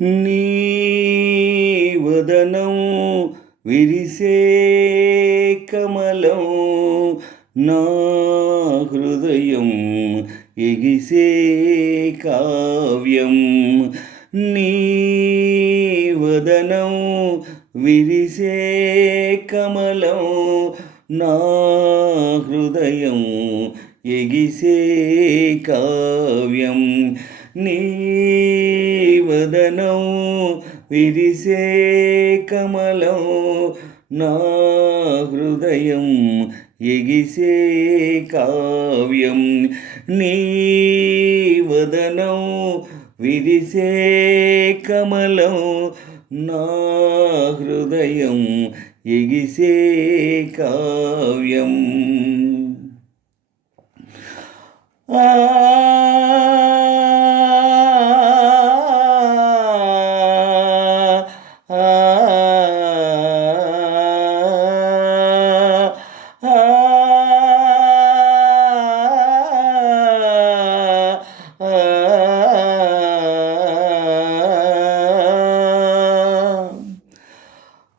నీ వదనం విరిసే కమలం, నా హృదయం ఎగిసే కావ్యం. నీ వదనం విరిసే కమలం, నా హృదయం ఎగిసే కావ్యం. నీ వదనం విరిసే కమలం, నా హృదయం ఎగిసే కావ్యం. నీ వదనం విరిసే కమలం, నా హృదయం ఎగిసే కావ్యం.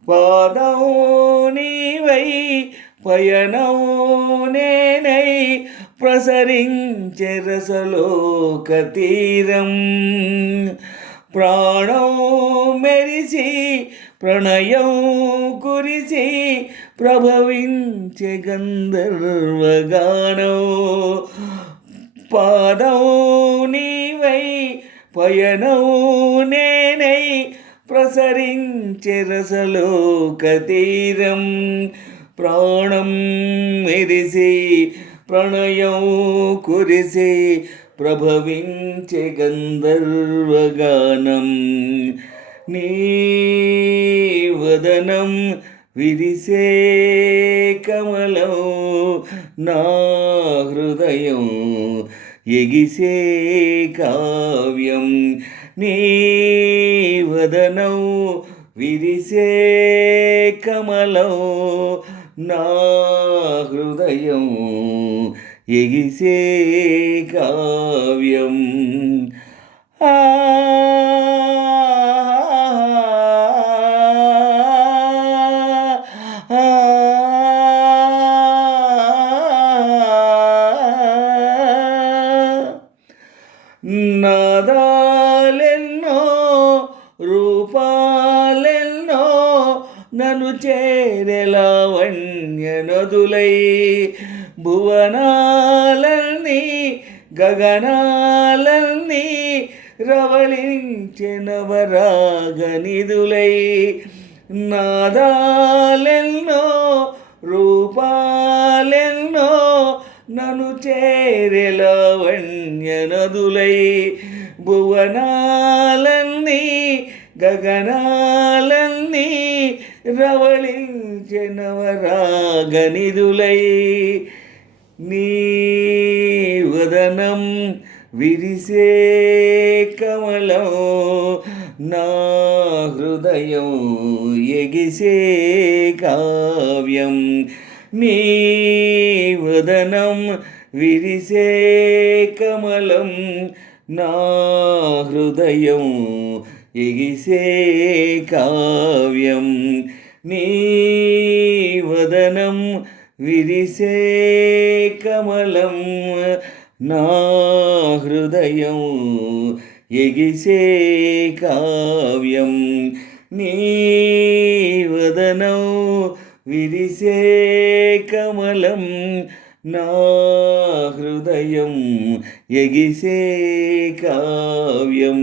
పాదం నీవై పయనం నేనై ప్రసరించే రసలోక తీరం. ప్రాణం మెరిసి ప్రణయం కురిసి ప్రభవించే గంధర్వగానం. పాదం నీవై పయనం నేనై ప్రసరించే రసలోక తీరం. ప్రాణం మెరిసి ప్రణయం కురిసి ప్రభవించే గంధర్వగానం. నీ వదనం విరిసే కమలం, నా హృదయం ఎగిసే కావ్యం. నీ వదనం విరిసే కమలం, నా హృదయం ఎగిసే కావ్యం. నాదాలెన్నో రూపాలెన్నో నన్ను చేరే లావణ్య నదులై. భువనాలన్నీ గగనాలన్నీ రవళించే నవరాగనిధులై. నాదాలెన్నో రూపాలెన్నో నన్ను చేరే లావణ్య నదులై. భువనాలన్నీ గగనాలన్నీ రవళించే నవరాగనిధులై. నీ వదనం విరిసే కమలం, నా హృదయం ఎగిసే కావ్యం. నీ వదనం విరిసే కమలం, నా హృదయం ఎగిసే కావ్యం. నీ వదనం విరిసే కమలం, నా హృదయం ఎగిసే కావ్యం. నీ వదనం విరిసే కమలం, నా హృదయం ఎగిసే కావ్యం.